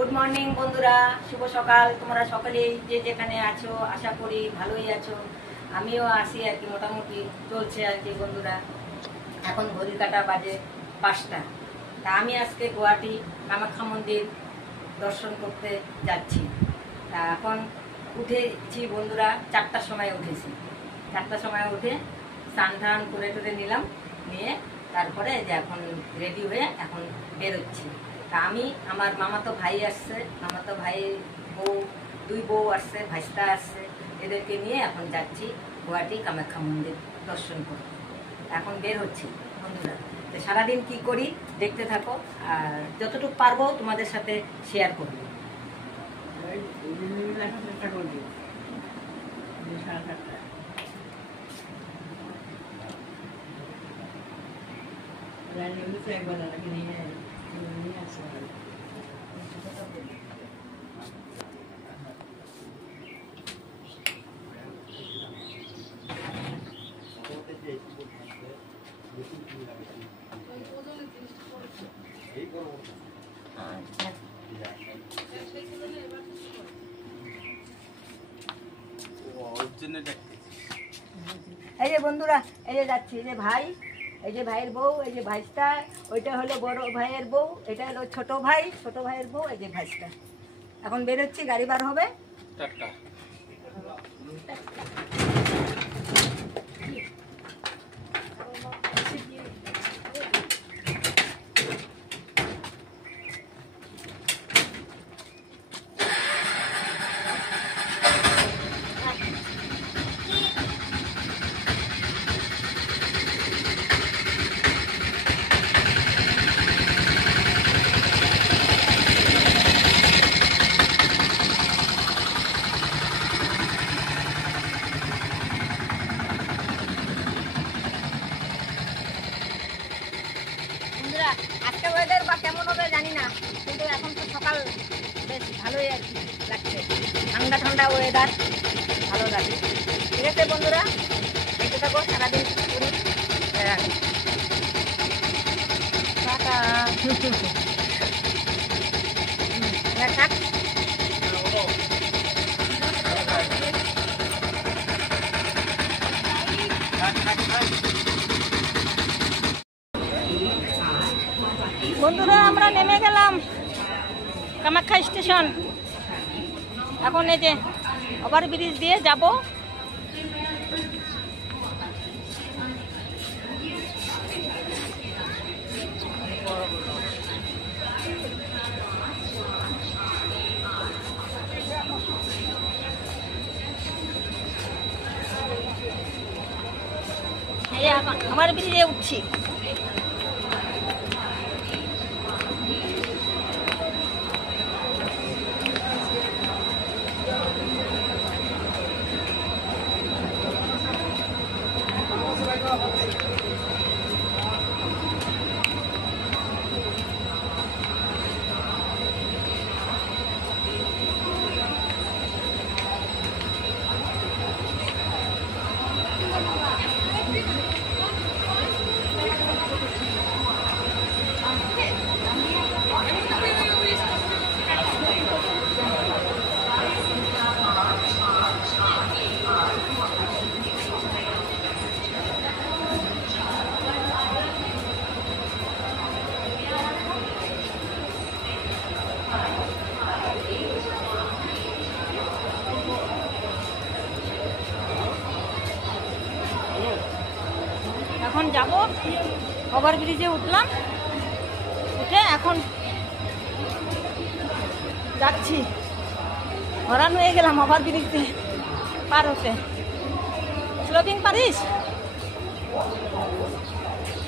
Good morning বন্ধুরা, শুভ সকাল। তোমরা সকলেই যে যেখানে আছো আশা করি ভালোই আছো। আমিও আছি আর কি, মোটামুটি চলছে আর কি বন্ধুরা। এখন ঘড়ির কাঁটা বাজে 5টা। তা আমি আজকে গুয়াহাটি কামাখ্যা মন্দির দর্শন করতে যাচ্ছি। তা এখন উঠেছি বন্ধুরা, 4টার সময় উঠেছি। 4টার সময় উঠে স্নান টান করে টরে নিলাম, নিয়ে তারপরে যে এখন রেডি হয়ে এখন বেরোচ্ছি। তা আমি, আমার মামাতো ভাই আসছে, মামাতো ভাই বউ, 2 বউ আসছে, ভাইস্তা আসছে, এদেরকে নিয়ে এখন যাচ্ছি গুয়াহাটি কামাখ্যা মন্দির দর্শন করতে। এখন বের হচ্ছি বন্ধুরা। তো সারাদিন কি করি দেখতে থাকো, আর যতটুকু পারবো তোমাদের সাথে শেয়ার করবো। এই যে বন্ধুরা, এই যে যাচ্ছি, এই যে ভাই, এই যে ভাইয়ের বউ, এই যে ভাইস্তা, ওইটা হলো বড় ভাইয়ের বউ, এটা হলো ছোট ভাই, ছোট ভাইয়ের বউ, এই যে ভাইস্তা। এখন বেরোচ্ছি, গাড়ি বার হবে। আজকে ওয়েদার বা কেমন হবে জানি না, কিন্তু এখন তো সকাল বেশ ভালোই আর কি লাগছে, ঠান্ডা ঠান্ডা ওয়েদার, ভালো লাগে। ঠিক আছে বন্ধুরা, দেখতে থাকো, সারাদিন করি। টাটা। থাক। বন্ধুরা, আমরা নেমে গেলাম কামাখ্যা স্টেশন। এখন এই যে ওভারব্রিজ দিয়ে যাব। এই যে এখন ওভারব্রিজে উঠছি। এখন যাব, ওভারব্রিজে উঠলাম, উঠে এখন যাচ্ছি। হরান হয়ে গেলাম ওভারব্রিজে পার হতে। স্লোপিং পারিস?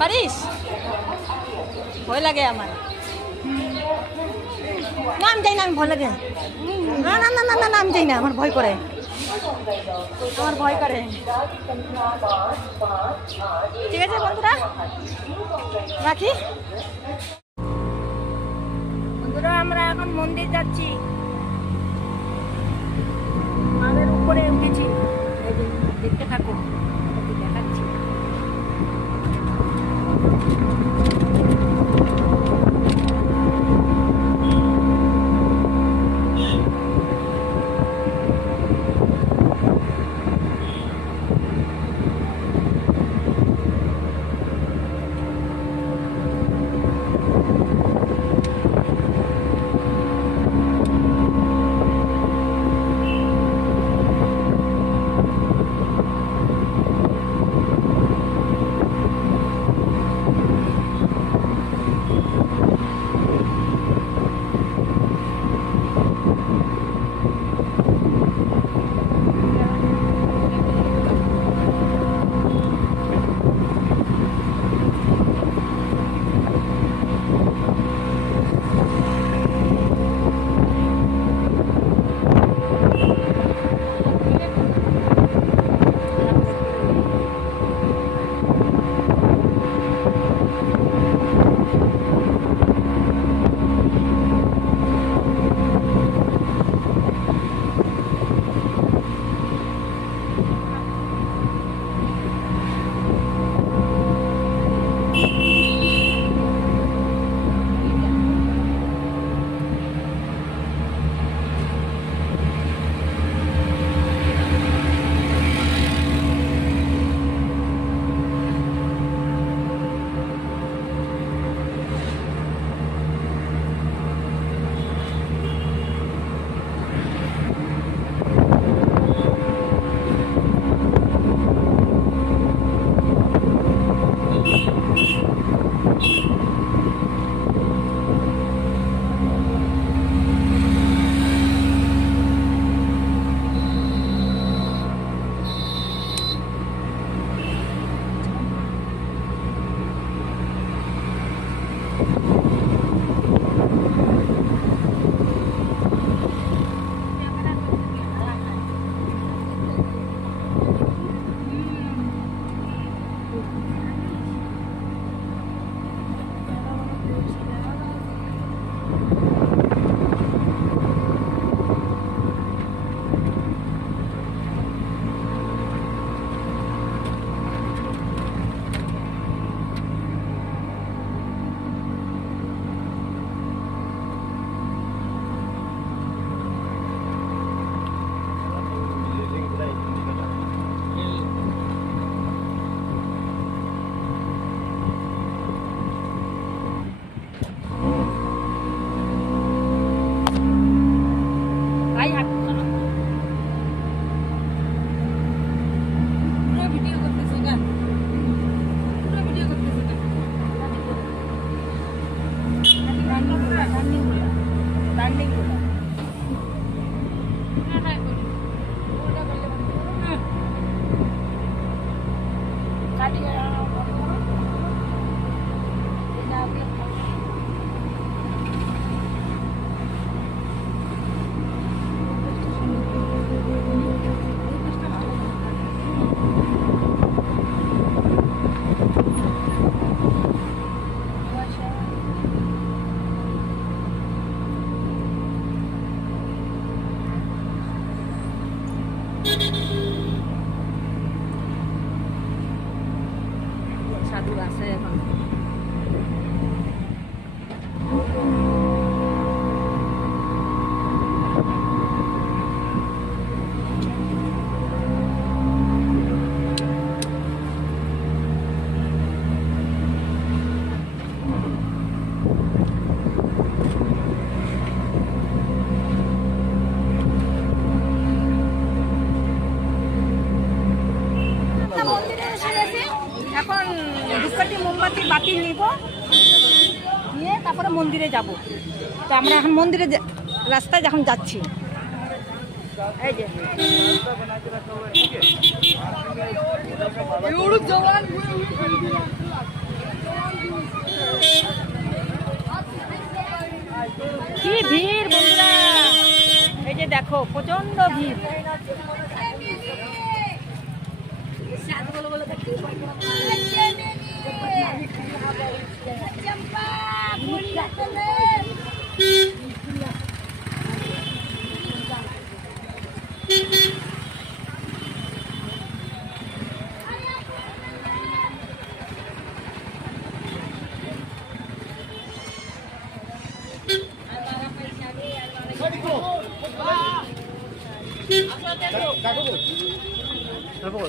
পারিস? ভয় লাগে আমার, নাম যাই না, আমি ভয় লাগে। না না না না না, নাম যাই না, আমার ভয় করে, আমার ভয় করে। ঠিক আছে বন্ধুরা, রাখি। বন্ধুরা, আমরা এখন মন্দির যাচ্ছি, মালের উপরে উঠেছি, দেখতে থাকো, দেখাচ্ছি। সাধু আছে এখন। এখন ধূপকাঠি মোমবাতি বাতি নিব, নিয়ে তারপরে মন্দিরে যাব। তো আমরা এখন মন্দিরে রাস্তায় যখন যাচ্ছি, এই যে কি ভিড় বন্ধুরা, এই যে দেখো প্রচন্ড ভিড়।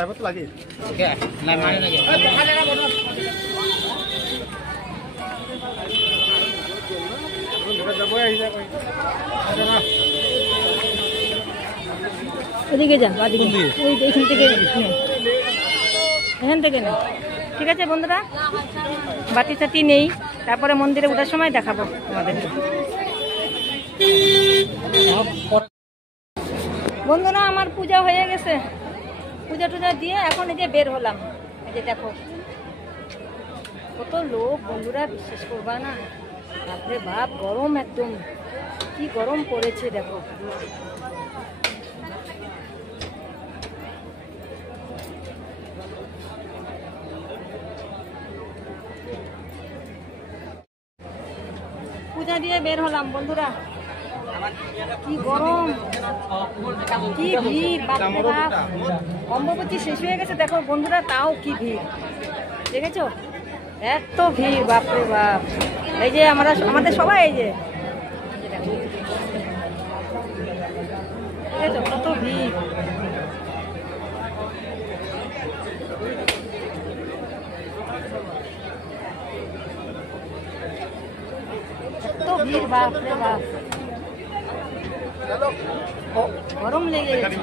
dapat lagi. Oke, nah mana lagi? ওদিকে যা, বাদিকে ওই এইখান থেকে নে, এখান থেকে নে। ঠিক আছে বন্ধুরা, বাতি টাতি নেই, তারপরে মন্দিরে ওঠার সময় দেখাবো তোমাদেরকে। বন্ধুরা আমার পূজা হয়ে গেছে, পূজা টুজা দিয়ে এখন এই যে বের হলাম। এই যে দেখো কত লোক বন্ধুরা, বিশ্বাস করবা না, বাপরে বাপ গরম, একদম কি গরম পড়েছে দেখো। পূজা দিয়ে বের হলাম বন্ধুরা, কি গরম, কি ভিড়, বাপরে বাপ। অম্বুবাচী শেষ হয়ে গেছে দেখো বন্ধুরা, তাও কি ভিড় দেখেছো, এত ভিড় বাপরে বাপ। এই যে আমাদের সবাই এই যে দেখেছো কত ভিড়। এত ভিড় বাপরে বাপ, গরম লেগে গেছে।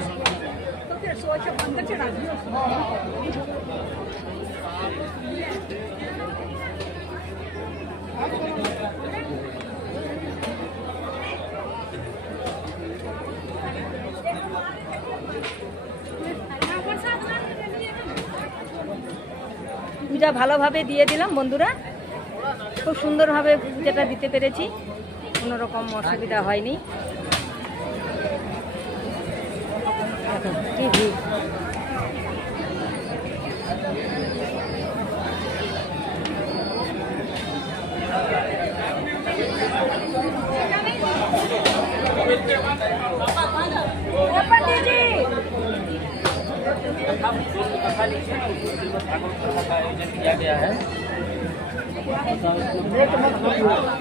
পূজা ভালোভাবে দিয়ে দিলাম বন্ধুরা, খুব সুন্দরভাবে পূজাটা দিতে পেরেছি, কোনো রকম অসুবিধা হয়নি। কি ভিড়,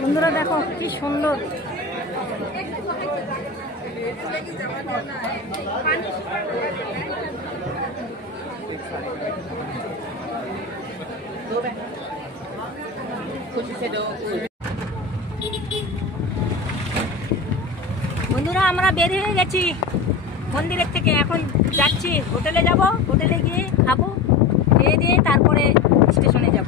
বন্ধুরা দেখো কি সুন্দর। বন্ধুরা আমরা বের হয়ে গেছি মন্দিরের থেকে, এখন যাচ্ছি হোটেলে যাব, হোটেলে গিয়ে খাবো, খেয়ে দিয়ে তারপরে স্টেশনে যাব।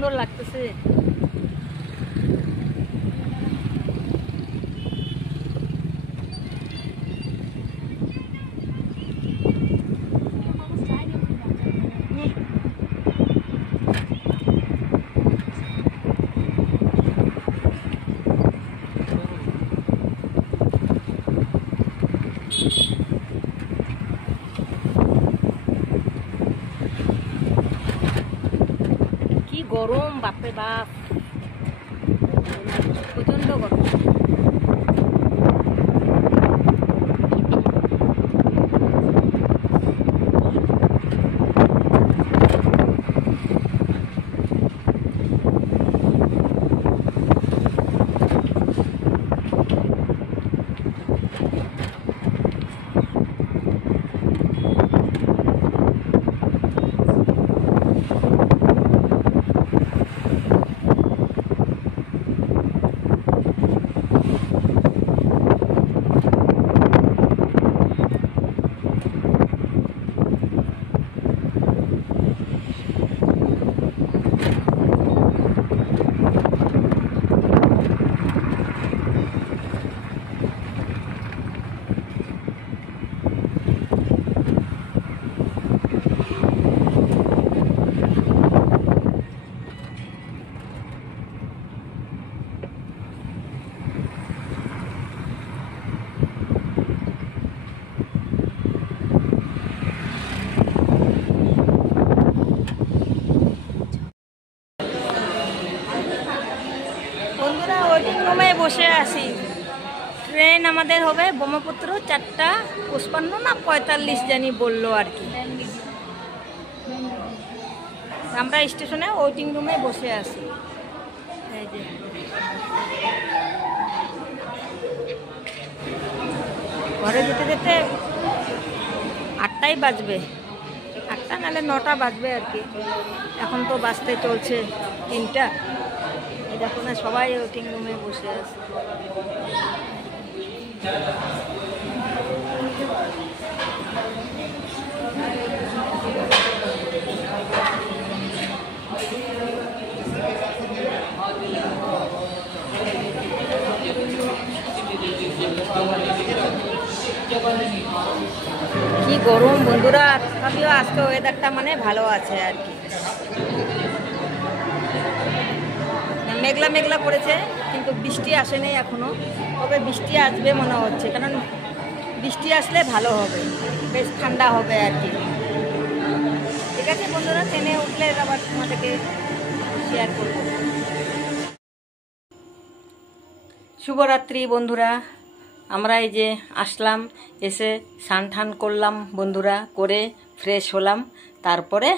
সুন্দর লাগতেছে। কি গরম বাপরে বাপ, প্রচন্ড গরম। বন্ধুরা ওয়েটিং রুমে বসে আছি। ট্রেন আমাদের হবে ব্রহ্মপুত্র 4:55 না 45 জানি বললো আর কি। আমরা স্টেশনে ওয়েটিং রুমে বসে আছি। এই যে ঘরে যেতে যেতে 8টাই বাজবে, 8টা নাহলে 9টা বাজবে আর কি। এখন তো বাজতে চলছে 3টা। এই দেখো না সবাই ওয়েটিং রুমে বসে আছে। কি গরম বন্ধুরা, তথাপিও আজকে ওয়েদারটা মানে ভালো আছে আর কি। মেঘলা মেঘলা পড়েছে কিন্তু বৃষ্টি আসেনি এখনো, তবে বৃষ্টি আসবে মনে হচ্ছে, কারণ বৃষ্টি আসলে ভালো হবে, বেশ ঠান্ডা হবে আর কি। ঠিক আছে বন্ধুরা, ট্রেনে উঠলে আবার তোমাদেরকে শেয়ার করব। শুভরাত্রি বন্ধুরা, আমরা এই যে আসলাম, এসে স্নান টান করলাম বন্ধুরা, করে ফ্রেশ হলাম, তারপরে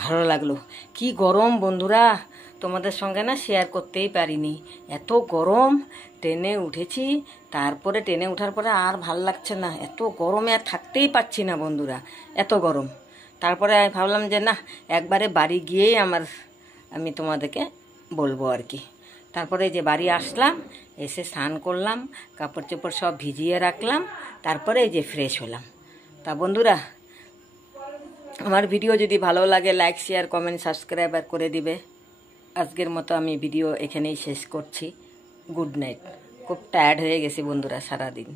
ভালো লাগলো। কি গরম বন্ধুরা, তোমাদের সঙ্গে না শেয়ার করতেই পারিনি, এত গরম। ট্রেনে উঠেছি, তারপরে ট্রেনে ওঠার পরে আর ভাল লাগছে না, এত গরমে আর থাকতেই পারছি না বন্ধুরা, এত গরম। তারপরে ভাবলাম যে না, একবারে বাড়ি গিয়েই আমি তোমাদেরকে বলবো আর কি। তারপরে যে বাড়ি আসলাম, এসে স্নান করলাম, কাপড় চোপড় সব ভিজিয়ে রাখলাম, তারপরে এই যে ফ্রেশ হলাম। তা বন্ধুরা, আমার ভিডিও যদি ভালো লাগে লাইক শেয়ার কমেন্ট সাবস্ক্রাইব করে দিবে। আজকের মতো আমি ভিডিও এখানেই শেষ করছি। Good night. খুব টায়ার্ড হয়ে গেছি বন্ধুরা সারাদিন।